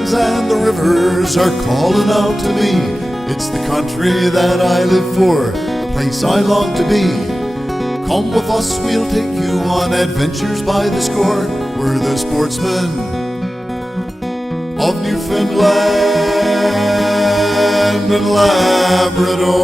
meadowlands and the rivers are calling out to me. It's the country that I live for, the place I long to be. Come with us, we'll take you on adventures by the score. We're the sportsmen of Newfoundland and Labrador.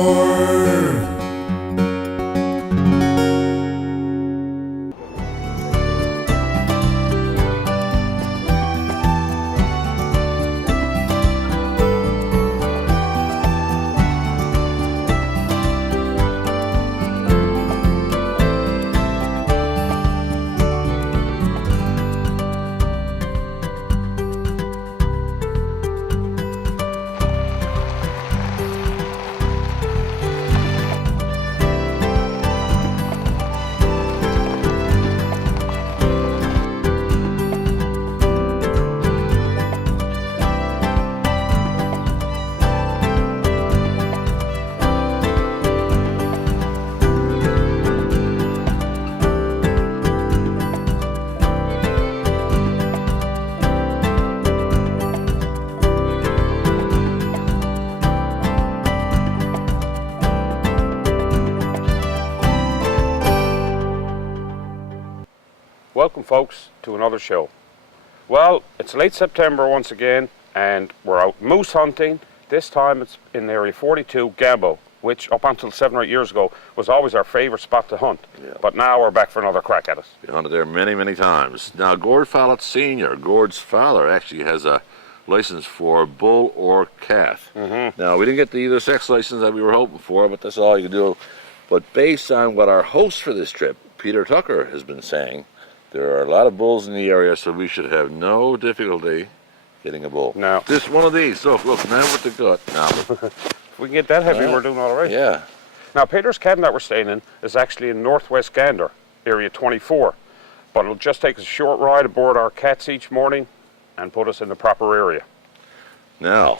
Welcome folks to another show. Well, it's late September once again and we're out moose hunting. This time it's in area 42, Gambo, which up until 7 or 8 years ago was always our favourite spot to hunt. Yeah. But now we're back for another crack at it. We hunted there many, many times. Now Gord Follett Sr., Gord's father, actually has a license for bull or calf. Now we didn't get the either sex license that we were hoping for, but that's all you can do. But based on what our host for this trip, Peter Tucker, has been saying, there are a lot of bulls in the area, so we should have no difficulty getting a bull. No. Just one of these. So look, now with the gut. Now. If we can get that heavy, we're doing all right. Yeah. Now Peter's cabin that we're staying in is actually in northwest Gander, area 24. But it'll just take us a short ride aboard our cats each morning and put us in the proper area. Now,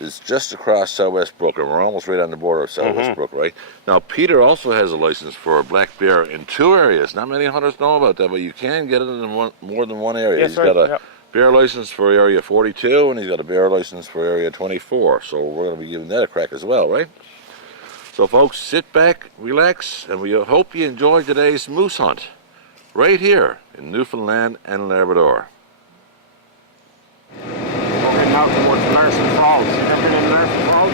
it's just across Southwest Brook, and we're almost right on the border of Southwest Brook, right? Now, Peter also has a license for a black bear in 2 areas. Not many hunters know about that, but you can get it in more than one area. Yes, he's got a bear license for area 42, and he's got a bear license for area 24. So we're going to be giving that a crack as well, right? So, folks, sit back, relax, and we hope you enjoyed today's moose hunt right here in Newfoundland and Labrador. We're now towards Larson Falls. Ever been in Larson Falls?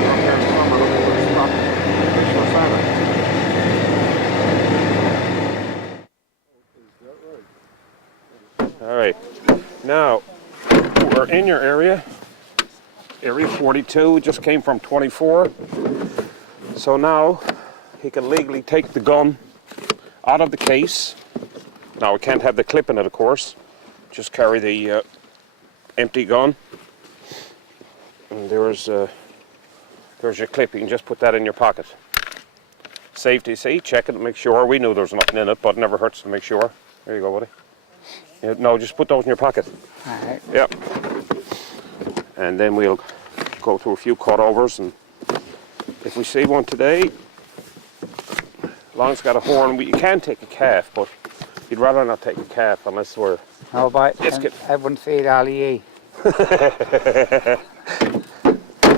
We're up there in summer looking for a spot. Fish for salmon. All right. Now, we're in your area. Area 42. We just came from 24. So now, he can legally take the gun out of the case. Now, we can't have the clip in it, of course. Just carry the empty gun. And there's your clip. You can just put that in your pocket. Safety, see, check it, make sure. We knew there was nothing in it, but it never hurts to make sure. There you go, buddy. No, just put those in your pocket. All right. Yep. And then we'll go through a few cutovers, and if we see one today, as long as it's got a horn, you can take a calf, but you'd rather not take a calf unless we're... No, but I wouldn't feed all of ye.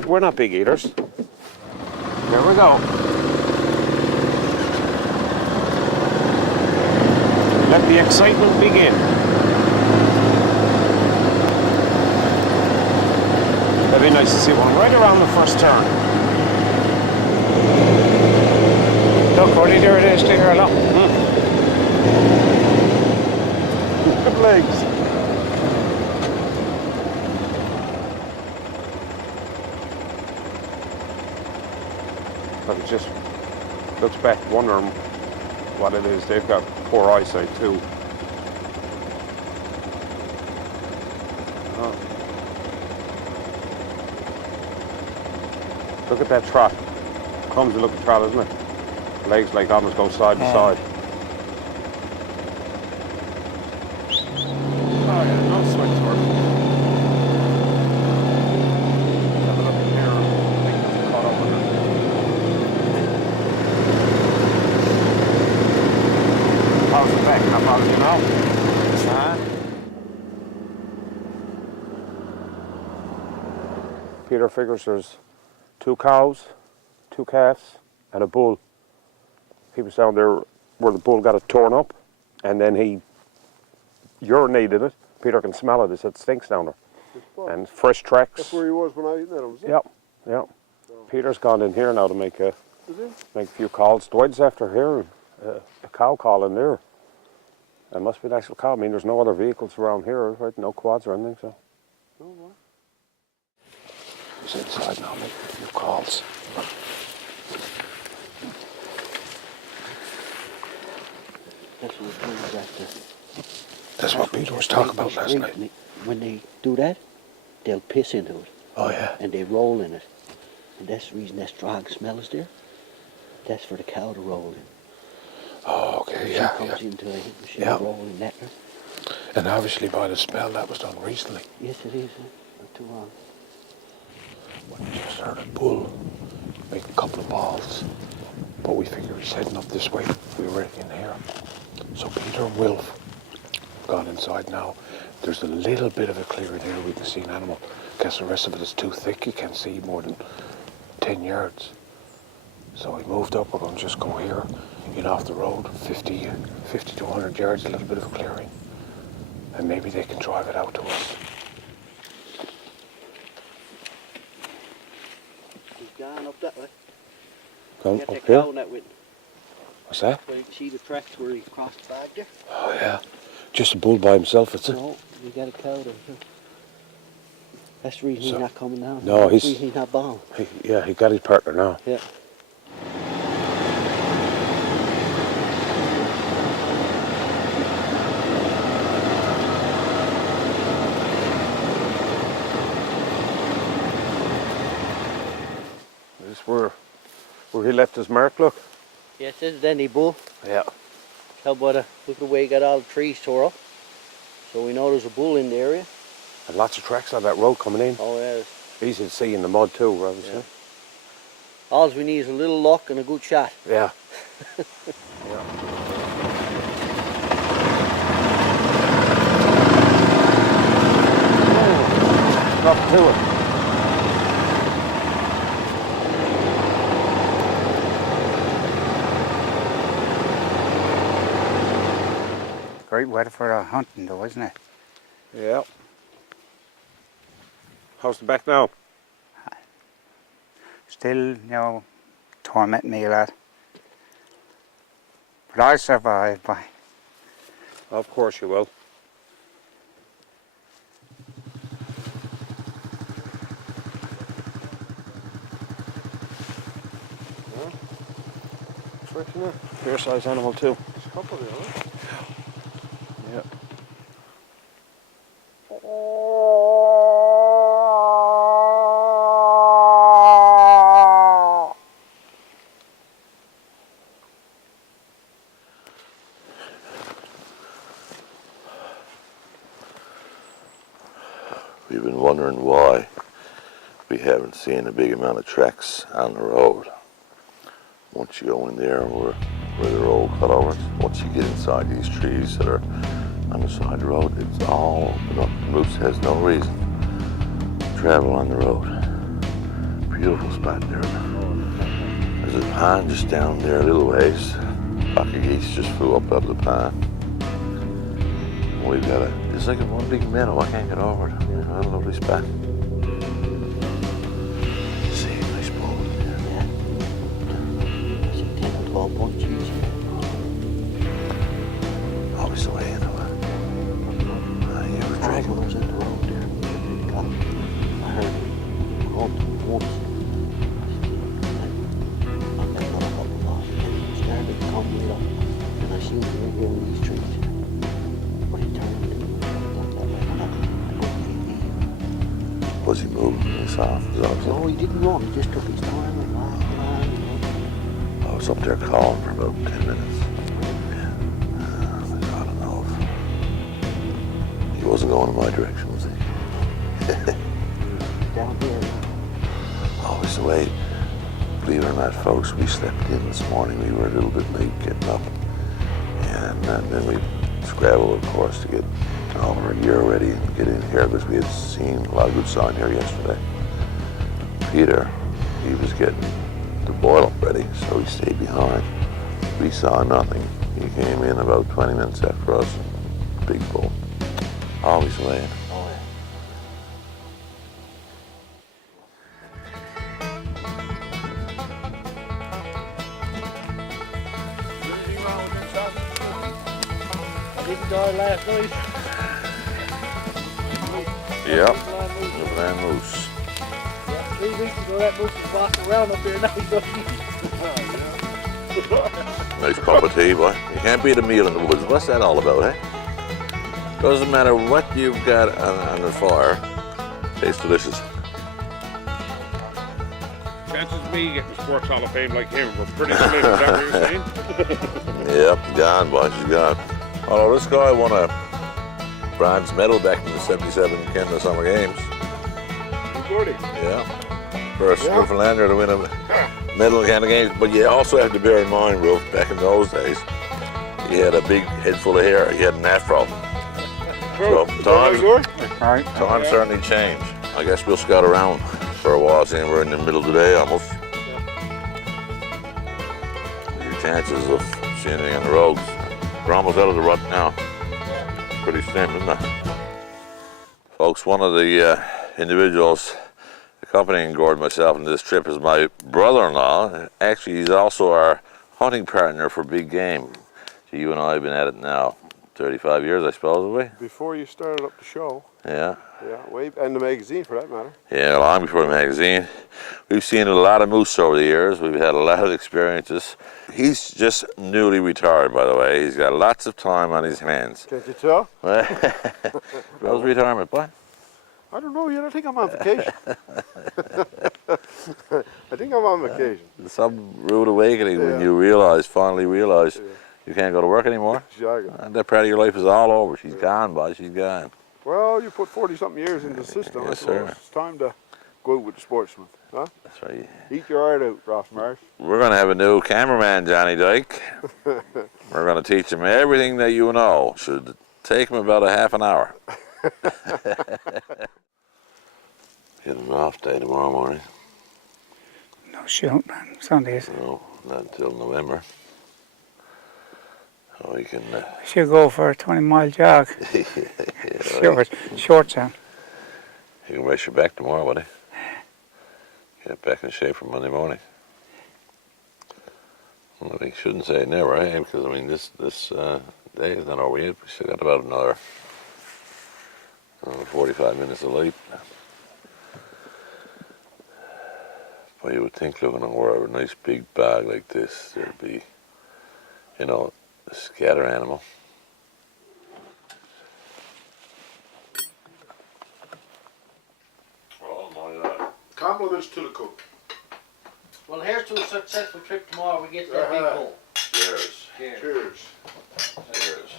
We're not big eaters. There we go. Let the excitement begin. That'd be nice to see one right around the first turn. Look, Gordie, there it is there, look. Good legs. But it just looks back wondering what it is. They've got poor eyesight too. Oh. Look at that trot. Clumsy looking trot, isn't it? Legs like almost go side to side. Oh yeah, no sweat sort. Have a look in here. I think it's caught up with it. How's the back? How far do you know? Peter figures there's 2 cows, 2 calves, and a bull. He was down there where the bull got it torn up, and then he urinated it. Peter can smell it. He said it stinks down there. And fresh tracks. That's where he was when I met him, was it? Yep, yep. Peter's gone in here now to make a few calls. Dwight's after hearing a cow call in there. It must be an actual cow. I mean, there's no other vehicles around here, right? No quads or anything, so. No, no. He's inside now making a few calls. That's what it means after. That's what Peter was talking about last night. When they do that, they'll piss into it. Oh, yeah. And they roll in it. And that's the reason that strong smell is there. That's for the cow to roll in. Oh, okay, yeah, She comes into it, she'll roll in that. And obviously by the smell, that was done recently. Yes, it is. Not too long. We just heard a bull make a couple of balls. But we figured he's heading up this way. We were in here. So Peter and Wilf have gone inside now. There's a little bit of a clearing here. We can see an animal. Guess the rest of it is too thick. You can't see more than 10 yards. So we moved up. We're going to just go here, in off the road, 50 to 100 yards, a little bit of a clearing. And maybe they can drive it out to us. He's gone up that way. Going Get up the here? cow that way. What's that? Where you can see the tracks where he crossed the bag there. Oh, yeah. Just a bull by himself, it's it? No, you got a cow there. That's the reason he's not coming down. No, That's the reason he's not bound. He got his partner now. Yeah. This is where he left his mark, look. Yes, this is Danny Bull. Yeah. Tell by the look at the way he got all the trees tore up. So we know there's a bull in the area. And lots of tracks on that road coming in. Oh yeah. Easy to see in the mud too, obviously. Yeah. All we need is a little luck and a good shot. Yeah. Up to it. Great weather for hunting though, isn't it? Yeah. How's the back now? Still, you know, tormenting me a lot. But I'll survive, boy. Of course you will. Fair size animal too. There's a couple there, huh? Yeah. We've been wondering why we haven't seen a big amount of tracks on the road. Once you go in there where they're all cutovers, once you get inside these trees that are on the side of the road, it's all open up. The moose has no reason to travel on the road. Beautiful spot there. There's a pond just down there a little ways. A flock of geese just flew up out of the pond. We've got it's like one big meadow. I can't get over it. I don't know this spot. See, nice bull in there. Yeah. There's a 10 or 12 bunches. Always the way into it. You were I drinking. was at the road there. I heard him grunt once. And then got up a lot. And he started coming up. And I seen him here in these trees. But he turned and went that way. And I Was he moving this off? no, he didn't run. He just took his time and ran. I was up there calling for about 10 minutes. I don't know if he wasn't going in my direction, was he? Down here. Always the way. Believe it or not, folks, we slept in this morning. We were a little bit late getting up. And then we scrambled, of course, to get all our gear ready and get in here because we had seen a lot of good sign here yesterday. Peter, he was getting the boil up ready, so he stayed behind. We saw nothing. He came in about 20 minutes after us. Big bull. Always laying. Oh, yeah. Anything wrong with them sausage? I didn't die last night. Yep. Newfoundland moose. 3 weeks ago, that moose was walking around up here now. He's going Nice cup of tea, boy. You can't beat a meal in the woods. What's that all about, eh? Doesn't matter what you've got on the fire. Tastes delicious. Chances of me getting Sports Hall of Fame like him were pretty slim. Is that what you're saying? Yep, gone, boy. She's gone. Although this guy won a bronze medal back in the '77 Canada Summer Games. Gordie. Yeah. First Newfoundlander to win a medal in Canada Games. But you also have to bear in mind, Ruth, back in those days, he had a big head full of hair. He had an afro. So times certainly change. I guess we'll scout around for a while, seeing we're in the middle of the day almost. Your chances of seeing anything on the roads. We're almost out of the rut now. Pretty slim, isn't it? Folks, one of the individuals accompanying Gord and myself on this trip is my brother-in-law. Actually, he's also our hunting partner for big game. So you and I have been at it now 35 years, I suppose, have we? Before you started up the show. Yeah. Yeah, and the magazine for that matter. Yeah, long before the magazine. We've seen a lot of moose over the years. We've had a lot of experiences. He's just newly retired, by the way. He's got lots of time on his hands. Can't you tell? How's retirement, boy? I don't know yet. I think I'm on vacation. I think I'm on vacation. Some rude awakening when you finally realize you can't go to work anymore. And that part of your life is all over. She's gone, boy. She's gone. Well, you put 40-something years into the system. Yes, I suppose sir. it's time to go out with the sportsman. Huh? That's right. Eat your heart out, Ross Marsh. We're going to have a new cameraman, Johnny Dyke. We're going to teach him everything that you know. Should take him about a half an hour. Get an off day tomorrow morning. No shooting on Sundays. No, not until November. So we can... Should go for a 20-mile jog. Shorts on. You can race your back tomorrow, buddy. Get back in shape for Monday morning. Well, we shouldn't say never, eh? Because I mean, this day is not over yet. We still got about another 45 minutes of light. Well, you would think looking over a nice big bag like this, there'd be, you know, a scatter animal. Oh my God. Compliments to the cook. Well, here's to a successful trip tomorrow. We get that big bull. Cheers. Cheers. Cheers. Cheers.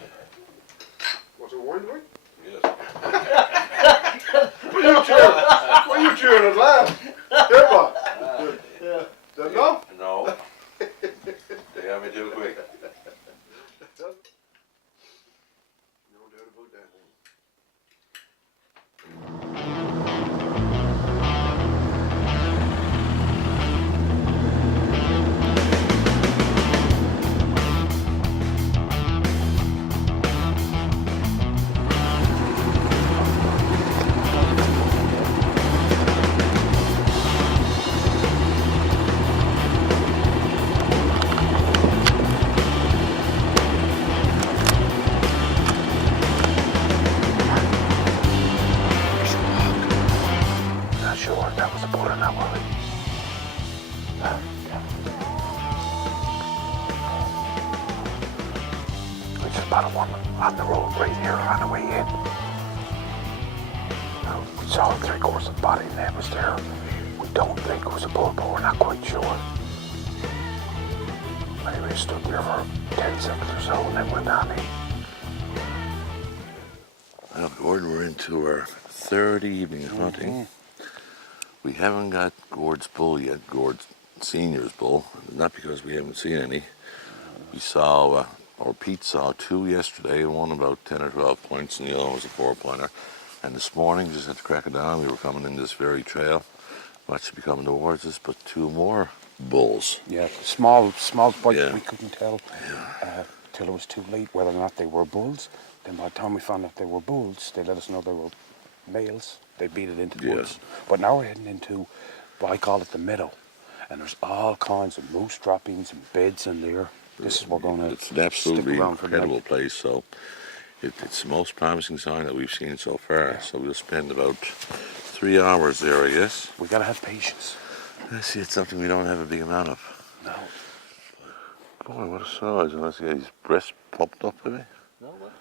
What's a wine drink? Yes. What are you cheering and laugh? Here, what? Is that enough? No. They got me too quick. No doubt about that. Not sure if that was a boat or not, Willie. We just spotted one on the road right here on the way in. We saw 3/4 of the body and that was there. We don't think it was a boat, but we're not quite sure. Anyway, stood there for 10 seconds or so and then went on in. Well, Gord, we're into our third evening of hunting. We haven't got Gord's bull yet, Gord Sr.'s bull, not because we haven't seen any. We saw, or Pete saw 2 yesterday, one about 10 or 12 points and the other was a 4-pointer. And this morning, just had to crack it down, we were coming in this very trail. what should be coming towards us but 2 more bulls. Yeah, small spikes. Yeah. We couldn't tell till it was too late whether or not they were bulls. Then by the time we found out they were bulls, they let us know they were males. They beat it into the Yeah. woods. But now we're heading into, well, I call it the meadow, and there's all kinds of moose droppings and beds in there. This is what we're going to It's an absolutely stick around for the night. incredible place. So it's the most promising sign that we've seen so far. Yeah. So we'll spend about 3 hours there, I guess. We got to have patience. Let's see, it's something we don't have a big amount of. No. Boy, what a size. Unless he got his breast pumped up, maybe. No, what?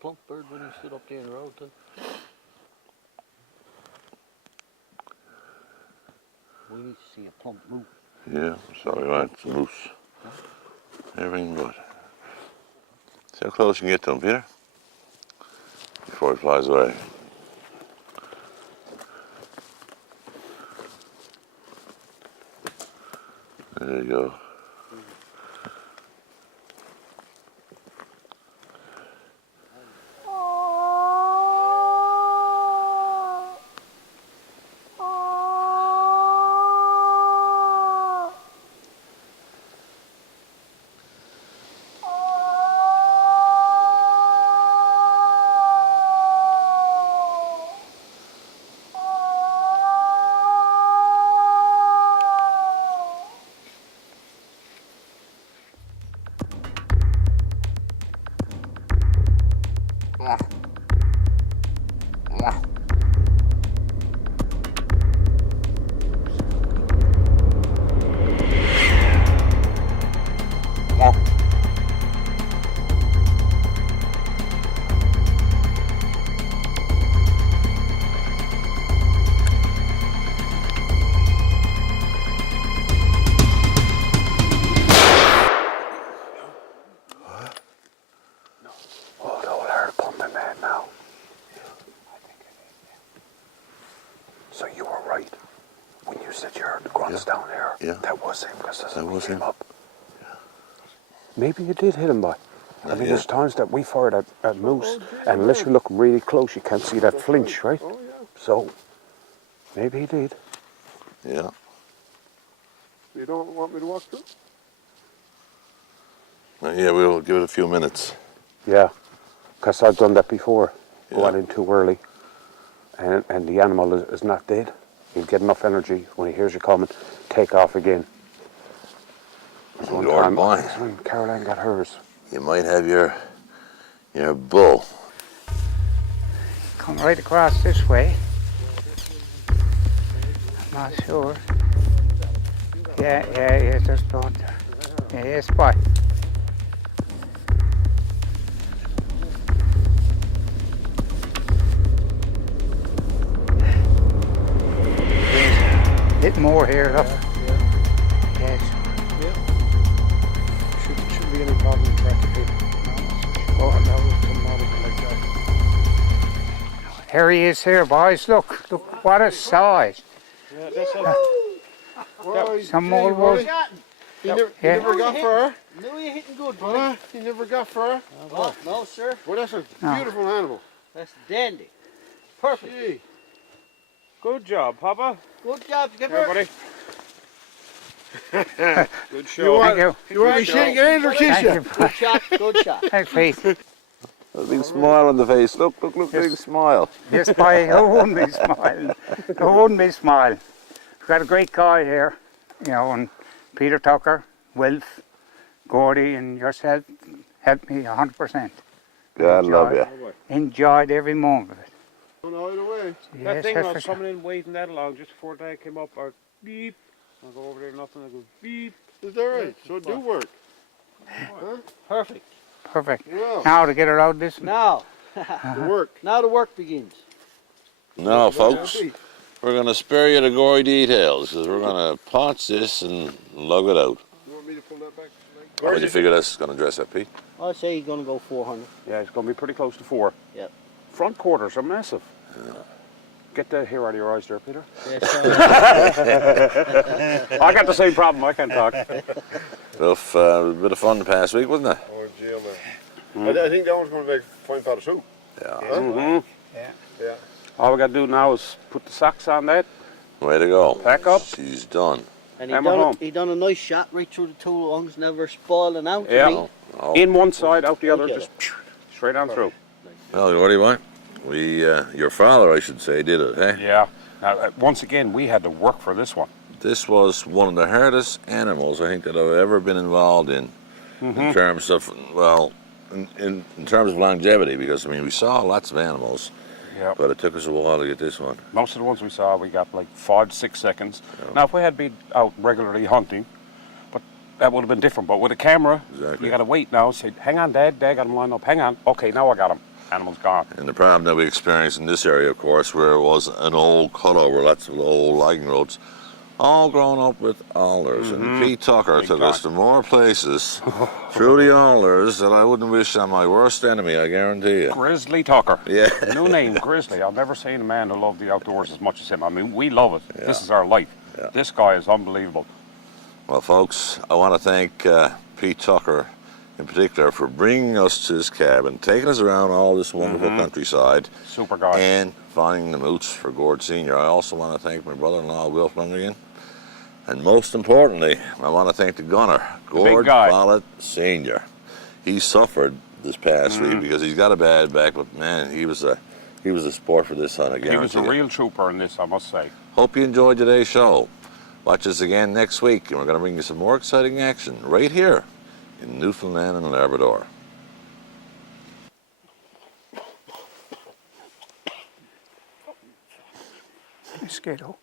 Plump bird when he stood up there in the road, too. We need to see a plump moose. Yeah, sorry, right, it's a moose. Everything good. See how close you can get to him, Peter? Before he flies away. There you go. Oh, the old heart pumping man now. So you were right when you said you heard the grunts down there. Yeah. That was him because That was him. up. Maybe you did hit him by. I mean, there's times that we fired at moose, and unless you look really close, you can't see that flinch, right? Oh, yeah. So maybe he did. Yeah. You don't want me to walk through? Yeah, we'll give it a few minutes. Yeah, because I've done that before. Yeah. Going in too early, and the animal is not dead. He'll get enough energy when he hears you coming, take off again. So one Lord time, boy. that's when Caroline got hers. You might have your bull. Come right across this way. I'm not sure. Yeah, there's blood there. Yeah, yes, boy. Bit more here, look. Yes. Shouldn't be any problem tracking him. Oh, now we'll come out of it like that. Here he is here, boys. Look what a size. Yeah, that's Well, Some more wolves. He never Yeah. got far. No, you're hitting good, Huh? buddy. He never got far. Oh, no, sir. Well, that's a No. beautiful animal. That's dandy. Perfect. Gee. Good job, Papa. Good job, Skipper. Everybody. Good You show. want, Thank you want me to shake your hand or kiss Thank you? you. Good shot, good shot. Thanks, Pete. A big smile on the face. Look, big smile. Yes, boy, I wouldn't be smiling. I wouldn't be smiling. We've got a great guy here, and Peter Tucker, Wilf, Gordie, and yourself helped me 100%. God love you. Enjoyed every moment of it. Don't know either way. That Yes, thing that's I for was sure. coming in waving that along just before they came up, or beep. I go over there, nothing. I go beep. Is that right? So it do work. Perfect. Perfect. Well, Now to get her out this Now, the work. now the work begins. Now, folks, we're going to spare you the gory details because we're going to paunch this and lug it out. You want me to pull that back? How do you figure that's going to dress up, Pete? I say you're gonna go 400. Yeah, it's going to be pretty close to 4. Yep. Front quarters are massive. Get the hair out of your eyes there, Peter. Yes, sir. I got the same problem. I can't talk. Rough, a bit of fun the past week, wasn't it? Oh, jail man. I think that one's going to make fine powder soup. Yeah. Mm-hmm. Yeah. All we got to do now is put the socks on that, Way to go. Pack up. She's done. And And we're home. he done a nice shot right through the two lungs, never spoiling out. Yeah. To me. Oh. In one side, out the other, Okay. just straight on through. Well, what do you want? Your father, I should say, did it, eh? Yeah. Now, once again, we had to work for this one. This was one of the hardest animals I think that I've ever been involved in terms of, well, in terms of longevity, because, I mean, we saw lots of animals, Yeah. but it took us a while to get this one. Most of the ones we saw, we got like 5 to 6 seconds. Now, if we had been out regularly hunting, but that would have been different. But with a camera, Exactly. you got to wait now. Say, hang on, Dad, got him lined up. Hang on. Okay, now I got him. Animal's gone. And the problem that we experienced in this area, of course, where it was an old cutover, lots of old logging roads, all grown up with alders. And Pete Tucker Big took time. us to more places through the alders that I wouldn't wish on my worst enemy, I guarantee you. Grizzly Tucker. Yeah. New name, Grizzly. I've never seen a man who loved the outdoors as much as him. I mean, we love it. Yeah. This is our life. Yeah. This guy is unbelievable. Well, folks, I want to thank Pete Tucker in particular for bringing us to his cabin, taking us around all this wonderful countryside, Super guy. and finding the moots for Gord Sr. I also want to thank my brother-in-law, Wilf Lundergan, and most importantly, I want to thank the gunner, Gord guy. Follett Sr. He suffered this past week because he's got a bad back, but man, he was a sport for this hunt, I He guarantee was a you. real trooper in this, I must say. Hope you enjoyed today's show. Watch us again next week, and we're going to bring you some more exciting action right here in Newfoundland and Labrador. Mosquito.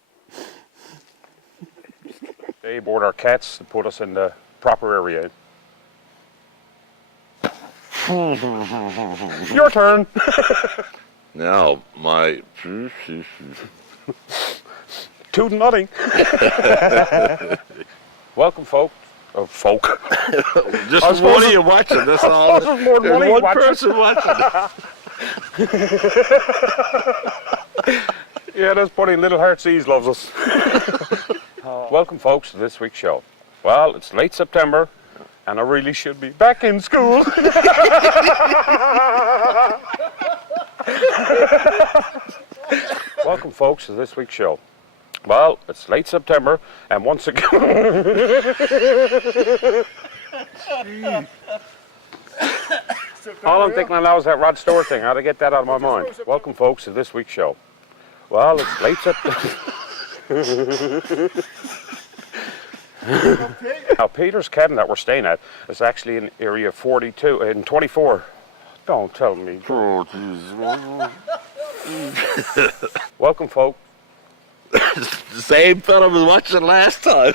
They board our cats to put us in the proper area. Your turn. Now, my... Toot and nutting. Welcome, folk. Folk. Just one of you watching, that's all. There's more than There's one one watching. person watching. Yeah, that's funny. Little Heartsease loves us. Welcome, folks, to this week's show. Well, it's late September, and I really should be back in school. Welcome, folks, to this week's show. Well, it's late September, and once again... All I'm thinking now is that Rod Stewart thing. How to get that out of my mind. Welcome, folks, to this week's show. Well, it's late September. Now, Peter's cabin that we're staying at is actually in area 42 and 24. Don't tell me. Oh, jeez. Welcome, folk. The same fella was watching last time.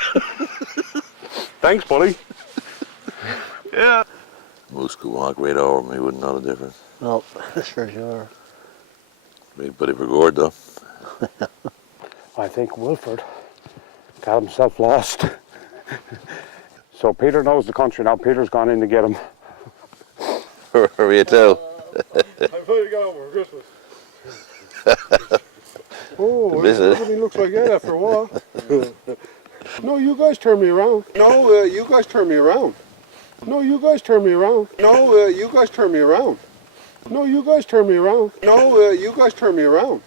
Thanks, buddy. Yeah. Moose could walk right over me, wouldn't know the difference. No, that's for sure. Big buddy for Gord, though. I think Wilford got himself lost. So Peter knows the country now. Peter's gone in to get him. Where are you too? I thought you got over Christmas. Oh, Visit. everything looks like that after a while. No, you guys turn me around. No, you guys turn me around. No, you guys turn me around. No, you guys turn me around. No, you guys turn me around. No, you guys turn me around.